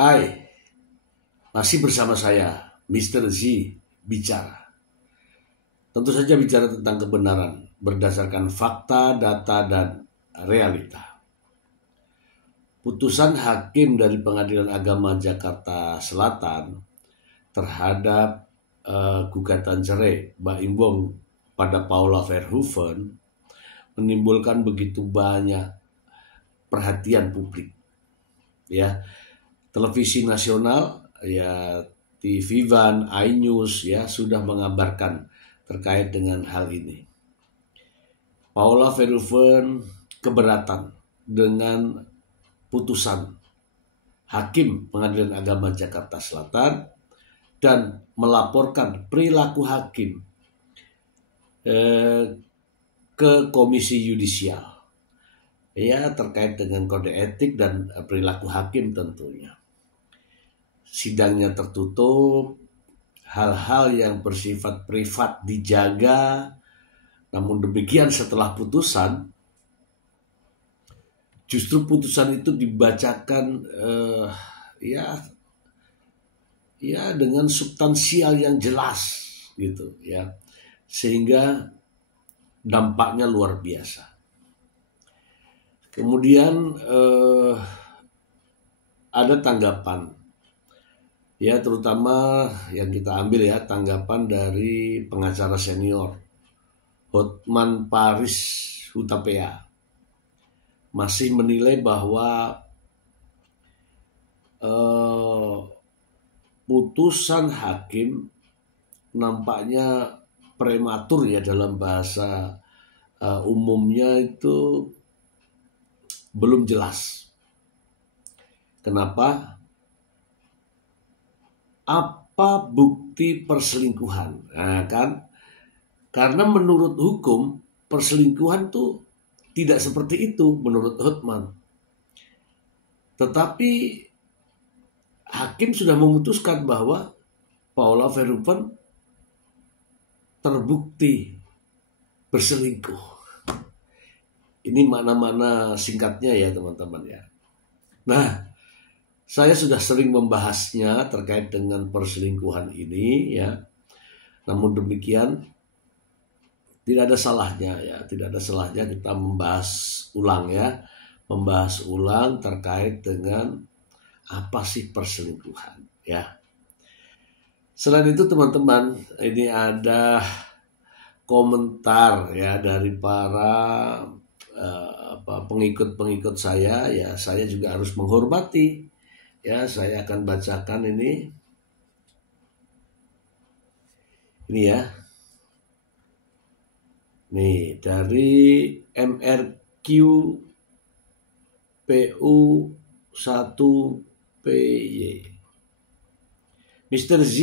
Hai, masih bersama saya, Mr. Z, bicara. Tentu saja bicara tentang kebenaran, berdasarkan fakta, data, dan realita. Putusan hakim dari Pengadilan Agama Jakarta Selatan terhadap gugatan cerai Mbak Imbong pada Paula Verhoeven menimbulkan begitu banyak perhatian publik. Ya, televisi nasional, ya TV One, iNews ya sudah mengabarkan terkait dengan hal ini. Paula Verhoeven keberatan dengan putusan Hakim Pengadilan Agama Jakarta Selatan dan melaporkan perilaku hakim ke Komisi Yudisial. Ya, terkait dengan kode etik dan perilaku hakim tentunya. Sidangnya tertutup, hal-hal yang bersifat privat dijaga. Namun demikian setelah putusan, justru putusan itu dibacakan ya dengan substansial yang jelas gitu ya, sehingga dampaknya luar biasa. Kemudian ada tanggapan, ya terutama yang kita ambil ya tanggapan dari pengacara senior Hotman Paris Hutapea, masih menilai bahwa putusan hakim nampaknya prematur ya, dalam bahasa umumnya itu belum jelas. Kenapa? Apa bukti perselingkuhan? Nah, kan? Karena menurut hukum perselingkuhan tuh tidak seperti itu menurut Hotman. Tetapi hakim sudah memutuskan bahwa Paula Verhoeven terbukti berselingkuh. Ini mana-mana singkatnya ya teman-teman ya. Nah, saya sudah sering membahasnya terkait dengan perselingkuhan ini ya. Namun demikian tidak ada salahnya ya, tidak ada salahnya kita membahas ulang terkait dengan apa sih perselingkuhan ya. Selain itu teman-teman, ini ada komentar ya dari para pengikut saya ya. Saya juga harus menghormati ya. Saya akan bacakan ini ya. Nih dari MRQ PU1PY. Mr. Z,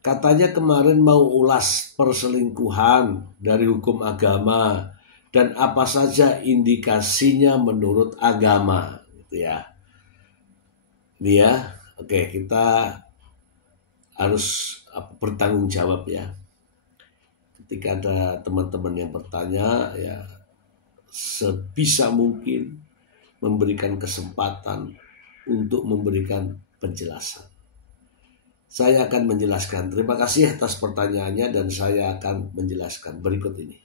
katanya kemarin mau ulas perselingkuhan dari hukum agama dan apa saja indikasinya menurut agama, gitu ya. Ini ya, oke, kita harus bertanggung jawab ya. Ketika ada teman-teman yang bertanya ya, sebisa mungkin memberikan kesempatan untuk memberikan penjelasan. Saya akan menjelaskan. Terima kasih atas pertanyaannya dan saya akan menjelaskan berikut ini.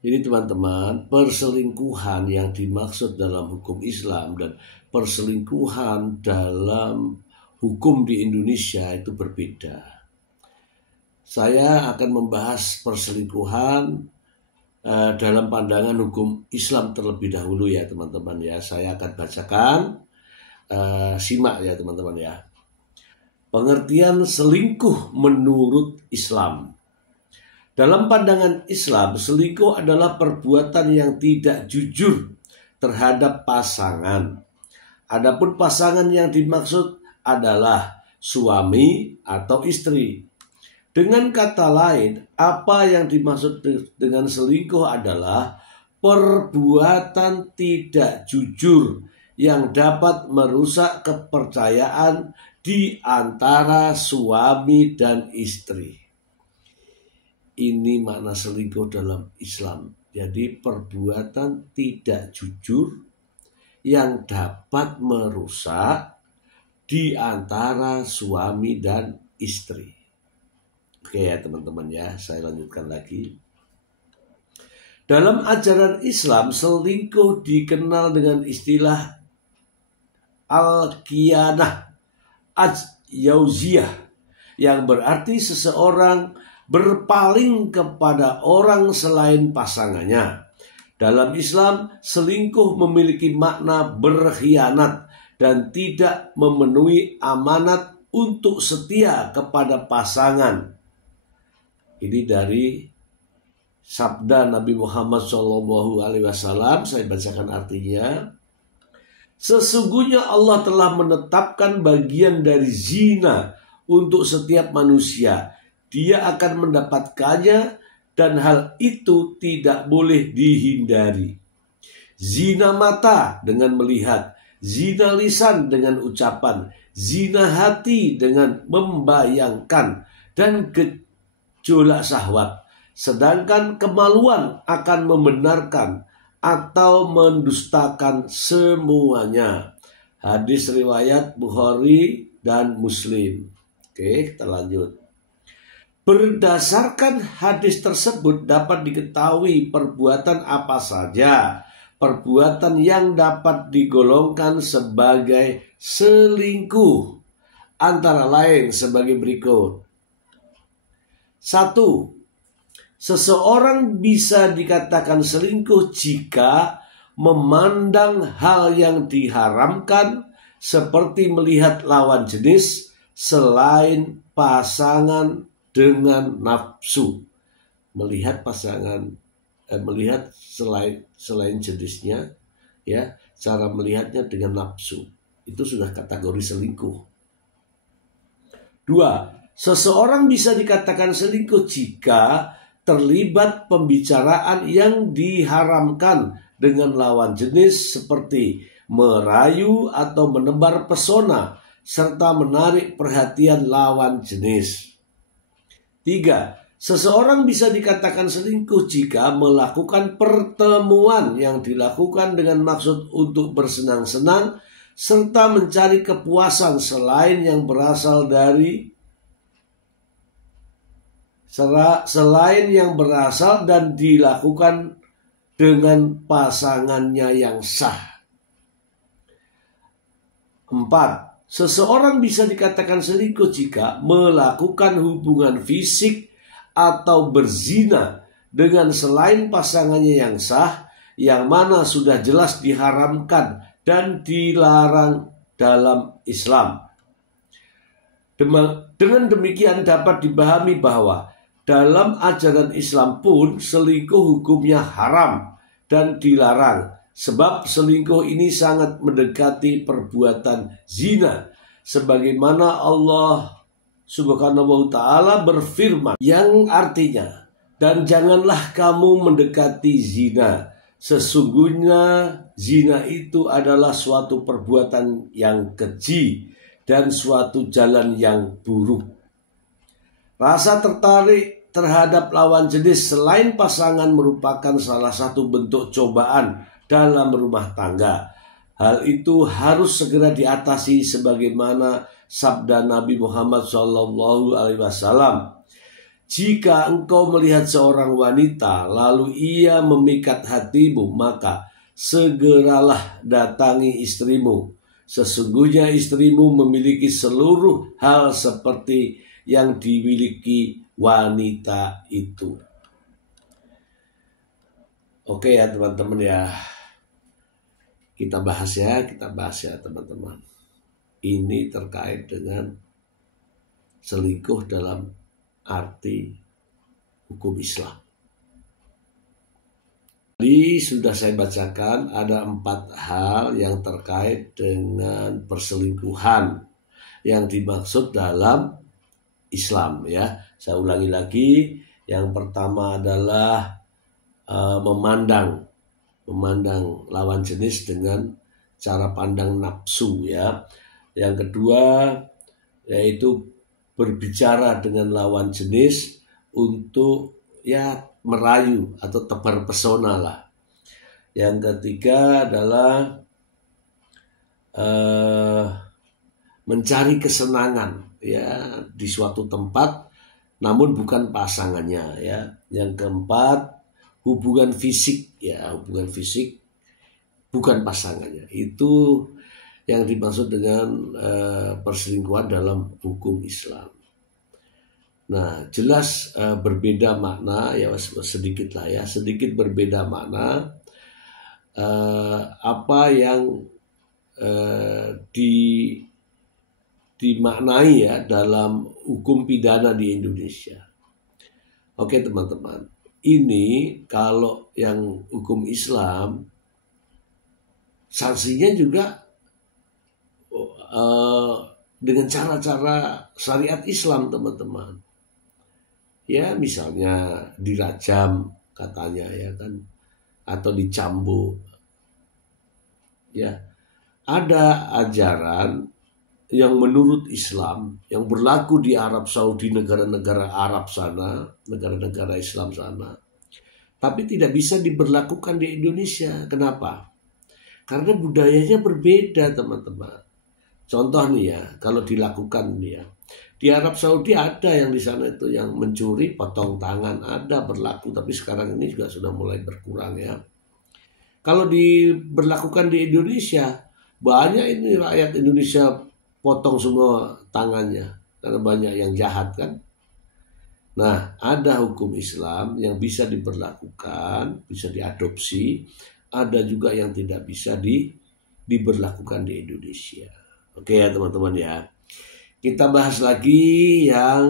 Jadi teman-teman, perselingkuhan yang dimaksud dalam hukum Islam dan perselingkuhan dalam hukum di Indonesia itu berbeda. Saya akan membahas perselingkuhan dalam pandangan hukum Islam terlebih dahulu ya teman-teman ya. Saya akan bacakan, simak ya teman-teman ya. Pengertian selingkuh menurut Islam. Dalam pandangan Islam, selingkuh adalah perbuatan yang tidak jujur terhadap pasangan. Adapun pasangan yang dimaksud adalah suami atau istri. Dengan kata lain, apa yang dimaksud dengan selingkuh adalah perbuatan tidak jujur yang dapat merusak kepercayaan di antara suami dan istri. Ini makna selingkuh dalam Islam. Jadi perbuatan tidak jujur yang dapat merusak di antara suami dan istri. Oke ya teman-teman ya, saya lanjutkan lagi. Dalam ajaran Islam, selingkuh dikenal dengan istilah al-khiyanah az-zaujiyah, yang berarti seseorang berpaling kepada orang selain pasangannya. Dalam Islam, selingkuh memiliki makna berkhianat dan tidak memenuhi amanat untuk setia kepada pasangan. Ini dari sabda Nabi Muhammad SAW. Saya bacakan artinya. Sesungguhnya Allah telah menetapkan bagian dari zina untuk setiap manusia. Dia akan mendapatkannya dan hal itu tidak boleh dihindari. Zina mata dengan melihat, zina lisan dengan ucapan, zina hati dengan membayangkan, dan gejolak syahwat. Sedangkan kemaluan akan membenarkan atau mendustakan semuanya. Hadis riwayat Bukhari dan Muslim. Oke, kita lanjut. Berdasarkan hadis tersebut dapat diketahui perbuatan apa saja, perbuatan yang dapat digolongkan sebagai selingkuh, antara lain sebagai berikut. 1. Seseorang bisa dikatakan selingkuh jika memandang hal yang diharamkan seperti melihat lawan jenis selain pasangan dengan nafsu. Melihat selain jenisnya, ya, cara melihatnya dengan nafsu. Itu sudah kategori selingkuh. 2. Seseorang bisa dikatakan selingkuh jika terlibat pembicaraan yang diharamkan dengan lawan jenis seperti merayu atau menebar pesona serta menarik perhatian lawan jenis. 3. Seseorang bisa dikatakan selingkuh jika melakukan pertemuan yang dilakukan dengan maksud untuk bersenang-senang serta mencari kepuasan selain yang berasal dan dilakukan dengan pasangannya yang sah. 4. Seseorang bisa dikatakan selingkuh jika melakukan hubungan fisik atau berzina dengan selain pasangannya yang sah, yang mana sudah jelas diharamkan dan dilarang dalam Islam. Dengan demikian dapat dipahami bahwa dalam ajaran Islam pun selingkuh hukumnya haram dan dilarang, sebab selingkuh ini sangat mendekati perbuatan zina, sebagaimana Allah Subhanahu wa ta'ala berfirman yang artinya, dan janganlah kamu mendekati zina, sesungguhnya zina itu adalah suatu perbuatan yang keji dan suatu jalan yang buruk. Rasa tertarik terhadap lawan jenis selain pasangan merupakan salah satu bentuk cobaan dalam rumah tangga. Hal itu harus segera diatasi sebagaimana sabda Nabi Muhammad SAW. Jika engkau melihat seorang wanita lalu ia memikat hatimu, maka segeralah datangi istrimu. Sesungguhnya istrimu memiliki seluruh hal seperti yang dimiliki wanita itu. Oke ya teman-teman ya. Kita bahas ya teman-teman. Ini terkait dengan selingkuh dalam arti hukum Islam. Tadi sudah saya bacakan ada 4 hal yang terkait dengan perselingkuhan yang dimaksud dalam Islam ya. Saya ulangi lagi. Yang pertama adalah memandang lawan jenis dengan cara pandang nafsu ya. Yang kedua yaitu berbicara dengan lawan jenis untuk ya merayu atau tebar pesona lah. Yang ketiga adalah mencari kesenangan ya di suatu tempat, namun bukan pasangannya ya. Yang keempat, hubungan fisik ya, hubungan fisik bukan pasangannya. Itu yang dimaksud dengan perselingkuhan dalam hukum Islam. Nah, jelas berbeda makna ya, sedikit lah ya, sedikit berbeda makna apa yang dimaknai ya dalam hukum pidana di Indonesia. Oke teman-teman, ini kalau yang hukum Islam sanksinya juga dengan cara-cara syariat Islam teman-teman. Ya misalnya dirajam katanya ya kan, atau dicambuk. Ya, ada ajaran yang menurut Islam yang berlaku di Arab Saudi, negara-negara Arab sana, negara-negara Islam sana, tapi tidak bisa diberlakukan di Indonesia. Kenapa? Karena budayanya berbeda teman-teman. Contoh nih ya, kalau dilakukan nih ya, di Arab Saudi ada yang di sana itu yang mencuri potong tangan, ada berlaku, tapi sekarang ini juga sudah mulai berkurang ya. Kalau diberlakukan di Indonesia, banyak ini rakyat Indonesia potong semua tangannya karena banyak yang jahat kan. Nah, ada hukum Islam yang bisa diberlakukan, bisa diadopsi, ada juga yang tidak bisa diberlakukan di Indonesia. Oke ya teman-teman ya. Kita bahas lagi yang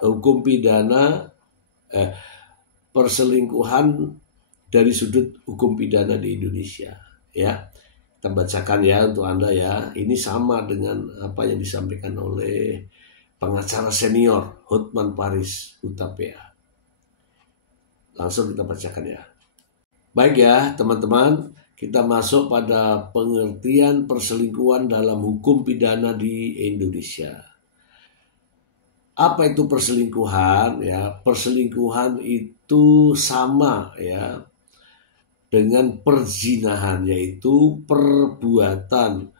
hukum pidana perselingkuhan dari sudut hukum pidana di Indonesia ya. Kita bacakan ya untuk Anda ya. Ini sama dengan apa yang disampaikan oleh pengacara senior Hotman Paris Hutapea. Langsung kita bacakan ya. Baik ya teman-teman, kita masuk pada pengertian perselingkuhan dalam hukum pidana di Indonesia. Apa itu perselingkuhan ya? Perselingkuhan itu sama ya dengan perzinahan, yaitu perbuatan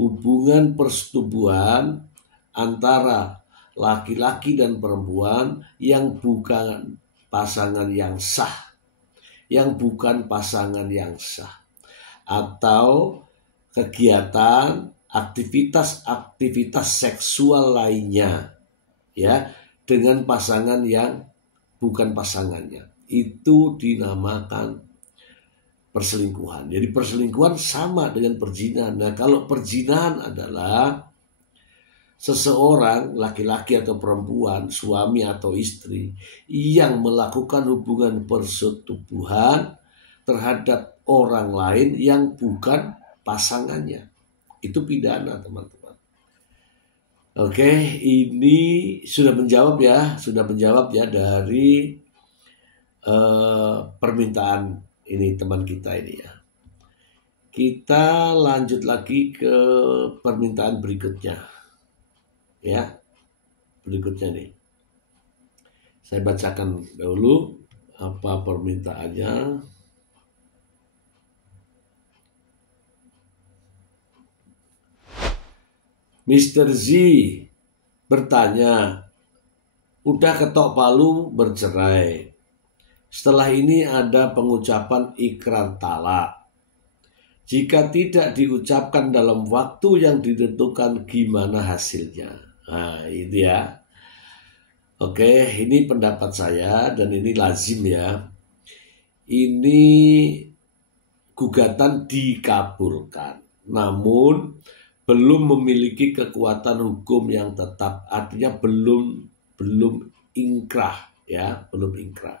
hubungan persetubuhan antara laki-laki dan perempuan yang bukan pasangan yang sah, atau kegiatan aktivitas seksual lainnya ya dengan pasangan yang bukan pasangannya. Itu dinamakan perselingkuhan. Jadi perselingkuhan sama dengan perzinahan. Nah, kalau perzinahan adalah seseorang, laki-laki atau perempuan, suami atau istri, yang melakukan hubungan persetubuhan terhadap orang lain yang bukan pasangannya. Itu pidana, teman-teman. Oke, ini sudah menjawab ya dari permintaan ini teman kita ini ya. Kita lanjut lagi ke permintaan berikutnya. Ya. Berikutnya nih. Saya bacakan dulu apa permintaannya. Mr. Z bertanya, udah ketok palu bercerai. Setelah ini ada pengucapan ikrar talak. Jika tidak diucapkan dalam waktu yang ditentukan, gimana hasilnya? Nah, itu ya. Oke, ini pendapat saya dan ini lazim ya. Ini gugatan dikabulkan, namun belum memiliki kekuatan hukum yang tetap. Artinya belum inkrah ya, belum inkrah.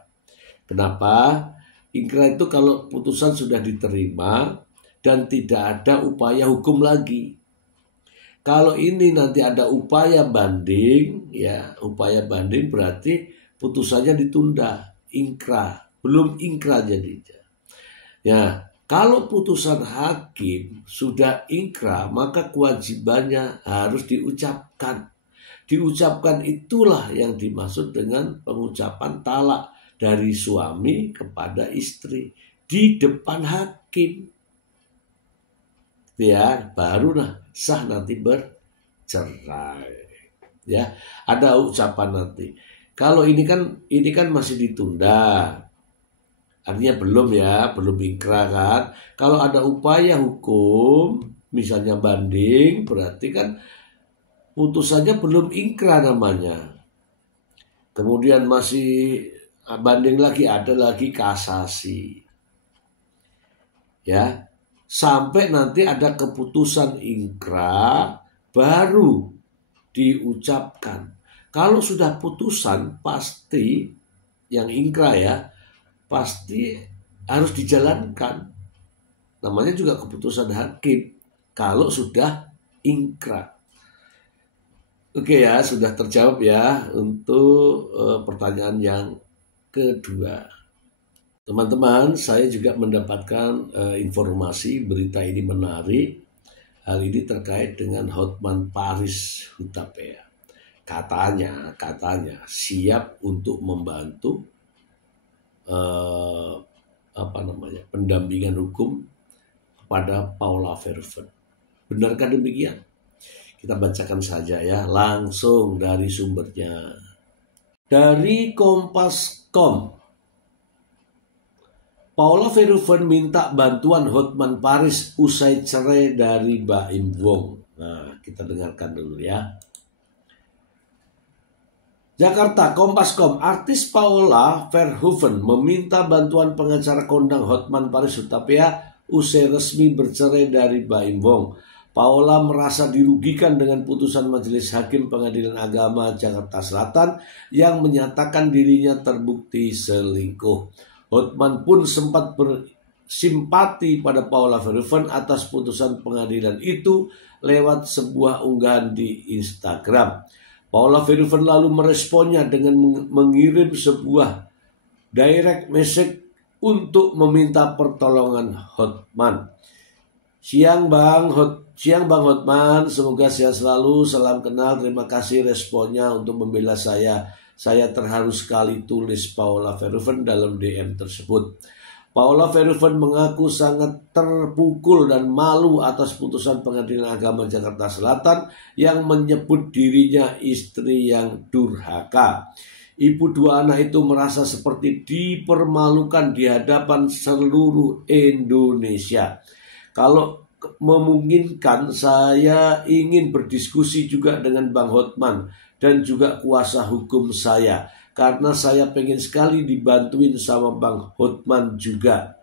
Kenapa? Inkrah itu kalau putusan sudah diterima dan tidak ada upaya hukum lagi. Kalau ini nanti ada upaya banding, ya upaya banding berarti putusannya ditunda, inkrah, belum inkrah jadinya. Ya, kalau putusan hakim sudah inkrah, maka kewajibannya harus diucapkan. Diucapkan itulah yang dimaksud dengan pengucapan talak dari suami kepada istri di depan hakim. ya, baru sah nanti bercerai. Ya, ada ucapan nanti. Kalau ini kan masih ditunda. Artinya belum ingkrah kan. Kalau ada upaya hukum, misalnya banding, berarti kan putusannya belum ingkrah namanya. Kemudian masih banding lagi, ada lagi kasasi. Ya, sampai nanti ada keputusan ingkrah baru diucapkan. Kalau sudah putusan pasti yang ingkrah ya, pasti harus dijalankan. Namanya juga keputusan hakim kalau sudah ingkrah. Oke ya, sudah terjawab ya untuk pertanyaan yang kedua. Teman-teman, saya juga mendapatkan informasi berita ini menarik. Hal ini terkait dengan Hotman Paris Hutapea. Katanya siap untuk membantu pendampingan hukum kepada Paula Verhoeven. Benarkah demikian? Kita bacakan saja ya, langsung dari sumbernya. Dari Kompas.com. Paula Verhoeven minta bantuan Hotman Paris usai cerai dari Baim Wong. Nah, kita dengarkan dulu ya. Jakarta, Kompas.com. Artis Paula Verhoeven meminta bantuan pengacara kondang Hotman Paris Hutapea usai resmi bercerai dari Baim Wong. Paula merasa dirugikan dengan putusan Majelis Hakim Pengadilan Agama Jakarta Selatan yang menyatakan dirinya terbukti selingkuh. Hotman pun sempat bersimpati pada Paula Verhoeven atas putusan pengadilan itu lewat sebuah unggahan di Instagram. Paula Verhoeven lalu meresponnya dengan mengirim sebuah direct message untuk meminta pertolongan Hotman. Siang Bang Hotman, semoga sehat selalu, salam kenal, terima kasih responnya untuk membela saya. Saya terharu sekali, tulis Paula Verhoeven dalam DM tersebut. Paula Verhoeven mengaku sangat terpukul dan malu atas putusan Pengadilan Agama Jakarta Selatan yang menyebut dirinya istri yang durhaka. Ibu dua anak itu merasa seperti dipermalukan di hadapan seluruh Indonesia. Kalau memungkinkan, saya ingin berdiskusi juga dengan Bang Hotman dan juga kuasa hukum saya, karena saya pengen sekali dibantuin sama Bang Hotman juga.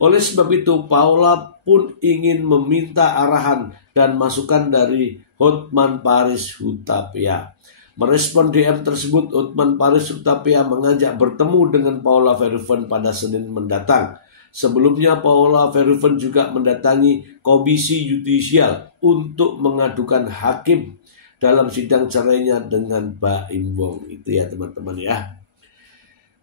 Oleh sebab itu, Paula pun ingin meminta arahan dan masukan dari Hotman Paris Hutapea. Merespon DM tersebut, Hotman Paris Hutapea mengajak bertemu dengan Paula Verhoeven pada Senin mendatang. Sebelumnya Paula Verhoeven juga mendatangi Komisi Yudisial untuk mengadukan hakim dalam sidang cerainya dengan Baim Wong. Itu ya teman-teman ya.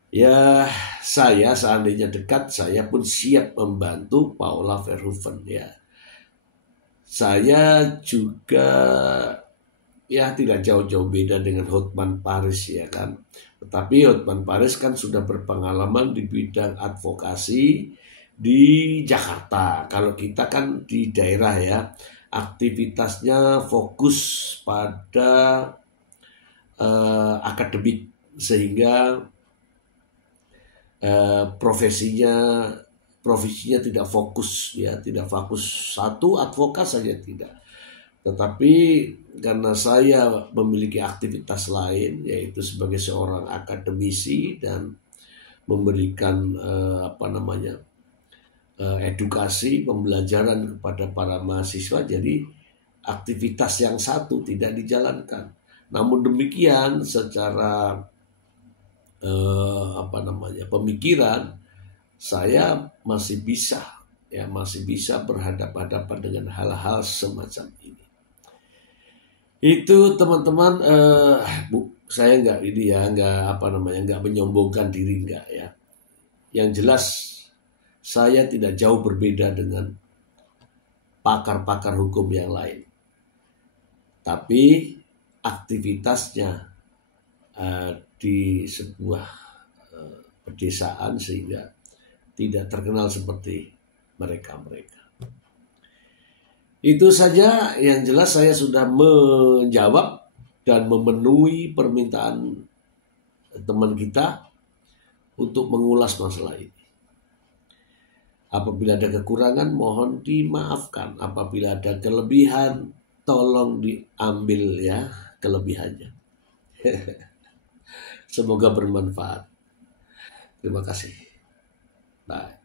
Ya, saya seandainya dekat, saya pun siap membantu Paula Verhoeven ya. Saya juga ya tidak jauh-jauh beda dengan Hotman Paris ya kan. Tetapi Hotman Paris kan sudah berpengalaman di bidang advokasi di Jakarta. Kalau kita kan di daerah ya, aktivitasnya fokus pada akademik sehingga profesinya tidak fokus ya, tidak fokus satu advokat saja tidak. Tetapi karena saya memiliki aktivitas lain, yaitu sebagai seorang akademisi dan memberikan edukasi pembelajaran kepada para mahasiswa, jadi aktivitas yang satu tidak dijalankan. Namun demikian secara pemikiran saya masih bisa berhadapan-hadapan dengan hal-hal semacam ini. Itu teman-teman, saya nggak menyombongkan diri, nggak ya. Yang jelas saya tidak jauh berbeda dengan pakar-pakar hukum yang lain. Tapi aktivitasnya di sebuah pedesaan sehingga tidak terkenal seperti mereka-mereka. Itu saja, yang jelas saya sudah menjawab dan memenuhi permintaan teman kita untuk mengulas masalah ini. Apabila ada kekurangan, mohon dimaafkan. Apabila ada kelebihan, tolong diambil ya kelebihannya. Semoga bermanfaat. Terima kasih. Bye.